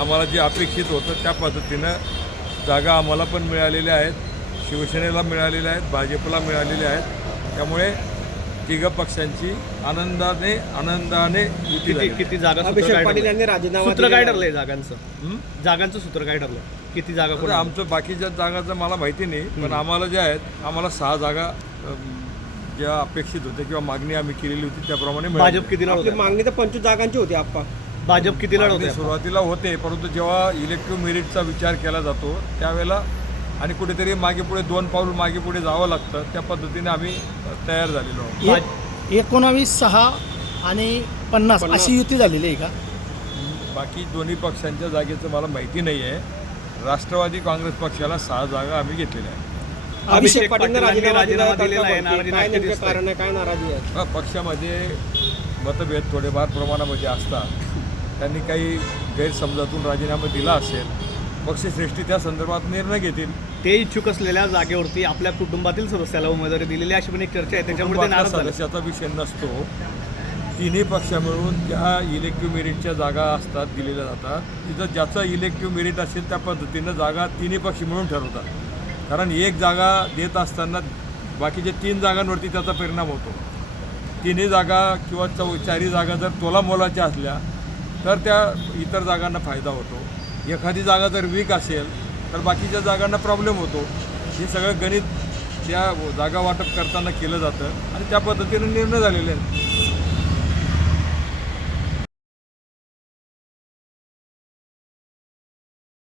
आम्हाला जे अपेक्षित होतं त्या पद्धतीनं जागा आम्हाला पण मिळालेल्या आहेत, शिवसेनेला मिळालेल्या आहेत, भाजपला मिळालेल्या आहेत. त्यामुळे तिघं पक्षांची आनंदाने युती झाली. किती जागा अभिषेक पाटील यांनी राजीनामा सूत्र काय दिलेला ठरलंय जागांचं सूत्र काय ठरलं? किती जागा आता कोण आमचं बाकीच्या जागाचं मला माहिती नाही, पण आम्हाला ज्या आहेत आम्हाला 6 जागा ज्या अपेक्षित होत्या किंवा मागणी आम्ही केलेली होती त्याप्रमाणे मिळाली. भाजप किती आपली लढवते? मागणी तर 25 जागांची होती आप्पा. भाजप किती मागणी लढवते? सुरुवातीला होते, परंतु जेव्हा इलेक्टिव्ह मेरिटचा विचार केला जातो त्यावेळेला आणि कुठेतरी मागे पुढे 2 पाऊल मागे पुढे जावं लागतं. त्या पद्धतीने आम्ही तयार झालेलो आहोत. 19-6 आणि 50 अशी युती झालेली आहे का? बाकी दोन्ही पक्षांच्या जागेचं मला माहिती नाही आहे. राष्ट्रवादी काँग्रेस पक्षाला 6 जागा आम्ही घेतलेल्या आहेत. अभिषेक पाटीलने राजीनामा दिलेला आहे, काय नाराजी नेमकं दिसतंय. कारण आहे, काय नाराजी आहे? पक्षामध्ये मतभेद थोडेफार प्रमाणामध्ये असतात. त्यांनी काही गैरसमजातून राजीनामा दिला असेल. पक्षश्रेष्ठी त्या संदर्भात निर्णय घेतील. ते इच्छुक असलेल्या जागेवरती आपल्या कुटुंबातील सदस्याला उमेदवारी दिलेली अशी पण एक चर्चा आहे. त्याच्यामुळे ते कुटुंबातल्या नाराज झाले. सदस्याचा विषय नसतो. तिन्ही पक्ष मिळून त्या इलेक्टिव्ह मेरिटच्या जागा असतात, दिलेल्या जातात. तिथं ज्याचं इलेक्टिव्ह मेरिट असेल त्या पद्धतीनं जागा तिन्ही पक्ष मिळून ठरवतात. कारण एक जागा देत असताना बाकीच्या 3 जागांवरती त्याचा परिणाम होतो. तिन्ही जागा किंवा 4ही जागा जर तोलामोलाच्या असल्या तर त्या इतर जागांना फायदा होतो. एखादी जागा जर वीक असेल तर बाकीच्या जागांना प्रॉब्लेम होतो. हे सगळं गणित त्या जागा वाटप करताना केलं जातं आणि त्या पद्धतीने निर्णय झालेले आहेत.